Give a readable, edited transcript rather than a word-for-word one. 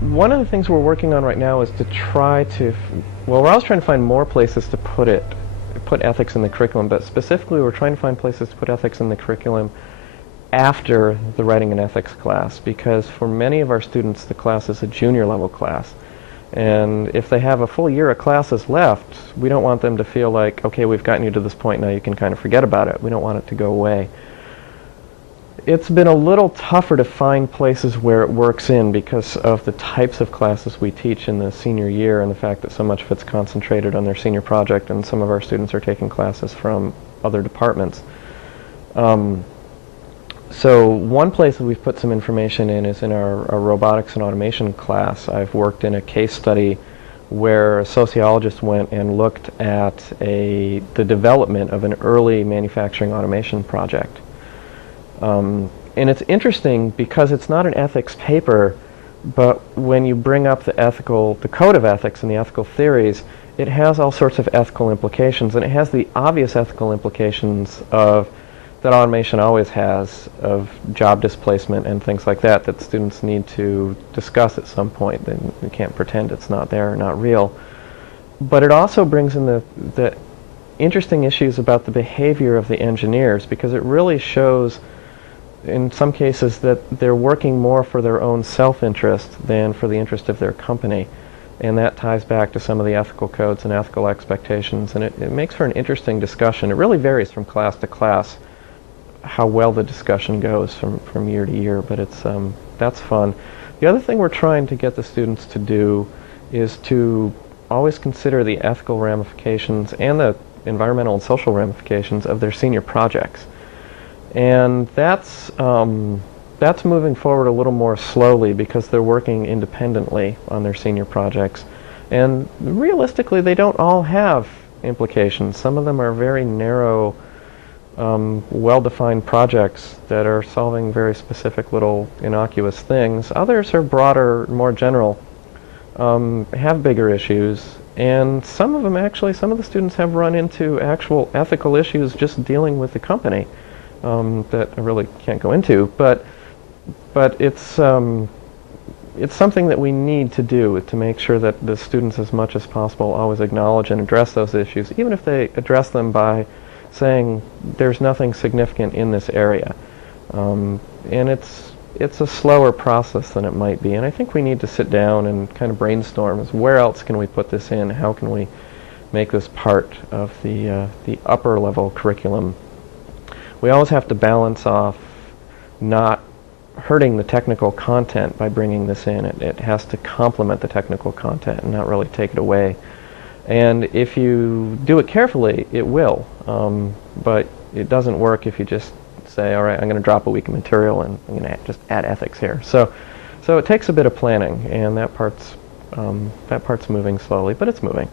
one of the things we're working on right now is to try to, well, we're always trying to find more places to put ethics in the curriculum, but specifically we're trying to find places to put ethics in the curriculum after the writing and ethics class, because for many of our students the class is a junior level class. And if they have a full year of classes left, we don't want them to feel like, okay, we've gotten you to this point, now you can kind of forget about it. We don't want it to go away. It's been a little tougher to find places where it works in because of the types of classes we teach in the senior year and the fact that so much of it's concentrated on their senior project and some of our students are taking classes from other departments. So one place that we've put some information in is in our robotics and automation class. I've worked in a case study where a sociologist went and looked at the development of an early manufacturing automation project. And it's interesting because it's not an ethics paper, but when you bring up the code of ethics and the ethical theories, it has all sorts of ethical implications, and it has the obvious ethical implications that automation always has, of job displacement and things like that students need to discuss at some point. Then you can't pretend it's not there or not real. But it also brings in the interesting issues about the behavior of the engineers, because it really shows in some cases that they're working more for their own self-interest than for the interest of their company. And that ties back to some of the ethical codes and ethical expectations, and it makes for an interesting discussion. It really varies from class to class how well the discussion goes from year to year, but that's fun. The other thing we're trying to get the students to do is to always consider the ethical ramifications and the environmental and social ramifications of their senior projects. And that's moving forward a little more slowly because they're working independently on their senior projects. And realistically, they don't all have implications. Some of them are very narrow, well-defined projects that are solving very specific little innocuous things. Others are broader, more general, have bigger issues, and some of the students have run into actual ethical issues just dealing with the company that I really can't go into, but it's something that we need to do to make sure that the students, as much as possible, always acknowledge and address those issues, even if they address them by saying there's nothing significant in this area. And it's a slower process than it might be, and I think we need to sit down and kind of brainstorm as where else can we put this in, how can we make this part of the upper level curriculum. We always have to balance off not hurting the technical content by bringing this in. It has to complement the technical content and not really take it away. And if you do it carefully, it will. But it doesn't work if you just say, all right, I'm going to drop a week of material and I'm going to just add ethics here. So it takes a bit of planning, and that part's moving slowly, but it's moving.